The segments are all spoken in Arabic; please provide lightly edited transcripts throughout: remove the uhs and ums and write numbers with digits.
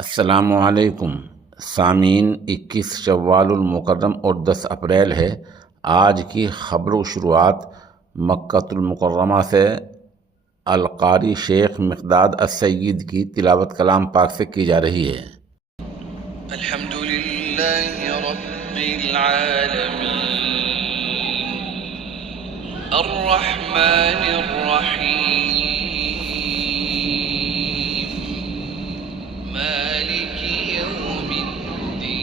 अस्सलामुअलैकुम सामीन। 21 शव्वालुल मुकर्रम और 10 अप्रैल है। आज की खबरों शुरुआत मक्कतुल मुकर्रमा से अल-कारी शेख मिक़दाद अस-सय्यद की तिलावत कलाम पाक से की जा रही है। अल्हम्दुलिल्लाहि रब्बिल आलमीन अर्रहमानिर रहीम मालिकी यौमिद्दीन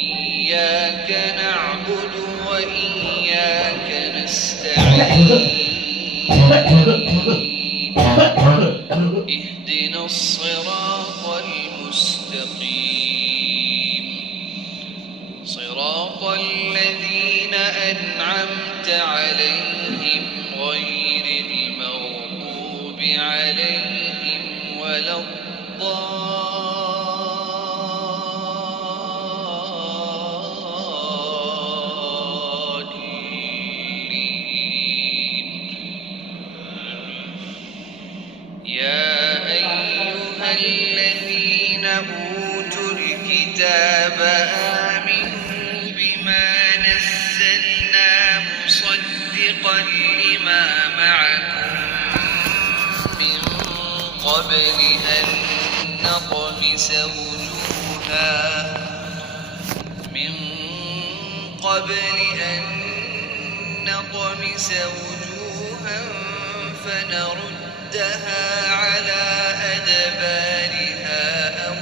इय्याक नअबुदु व इय्याक नस्तईन اهدنا الصراط المستقيم صراط الذين أنعمت عليهم غير المغضوب عليهم ولا الضالين يا أيها الذين أوتوا الكتاب آمنوا بما نزلنا مصدقا لما معكم من قبل أن نطمس وجوها فنردها على أدبارها أو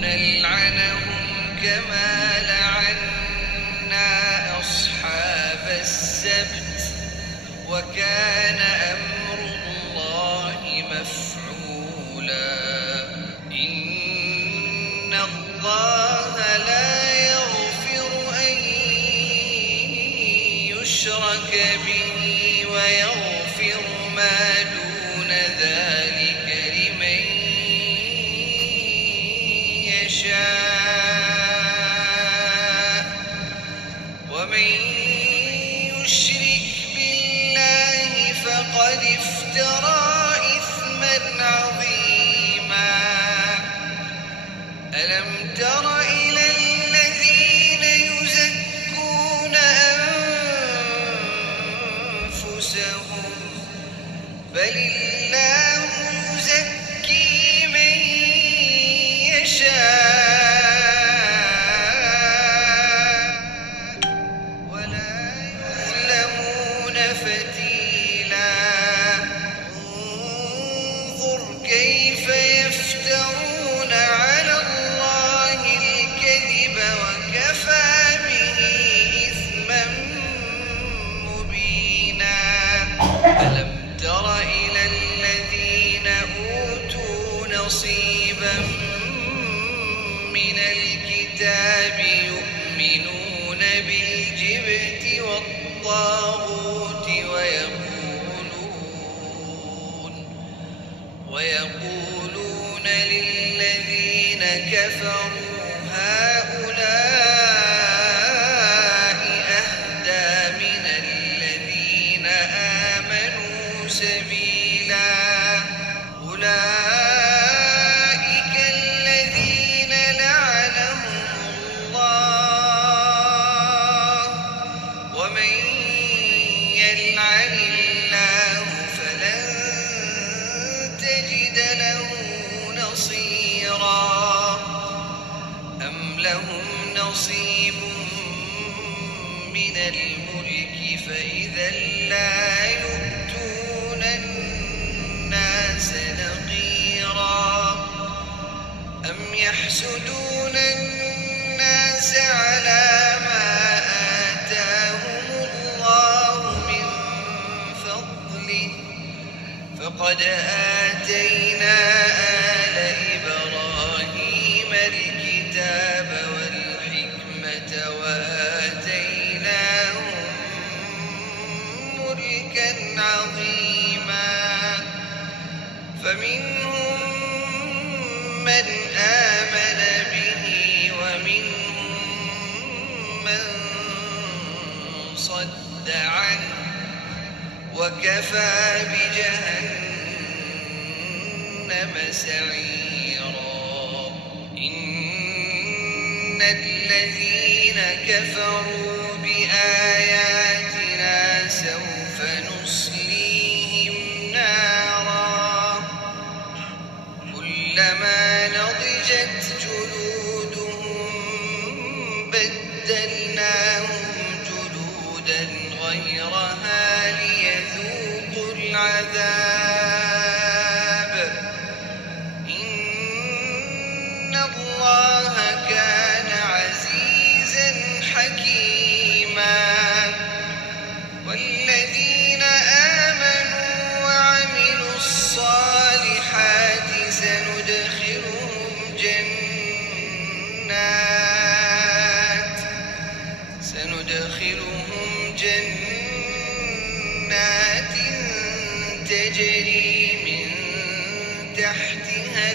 نلعنهم كما لعنا أصحاب السبت وكان أمر الله مفعولا إن الله لا يغفر أن يشرك به ويغفر ما دون ذلك لمن يشاء ومن يشرك بالله فقد افترى إثما عظيما ألم تر إلى الذين يزكون أنفسهم بل الله يزكي من يشاء ولا يظلمون فتيلا انظر كيف يفترون على الله الكذب وكفى به إثما مبينا ألم تر إلى الذين أوتوا نصيبا من الكتاب يؤمنون بالجبت والطاغوت ويقولون للذين كفروا هؤلاء أهدى من الذين آمنوا سبيلا أولئك الذين لعنهم الله ومن يلعن الله فلن تجد له نصيرا أم لهم نصيب من الملك فإذا لا يؤتون الناس نقيرا أم يحسدون الناس على ما آتاهم الله من فضله فقد آتينا آل إبراهيم الكتاب والحكمة وآتيناهم ملكا عظيما فمنهم من آمن به ومنهم من صد عنه وكفى بجهنم سعيرا إن الذين كفروا بآياتنا سوف نصليهم نارا كلما نضجت جلودهم بدلناهم جلودا غيرها ليذوقوا العذاب إن الله كان عزيزا حكيما والذين آمنوا وعملوا الصالحات سندخلهم جنات تجري من تحتها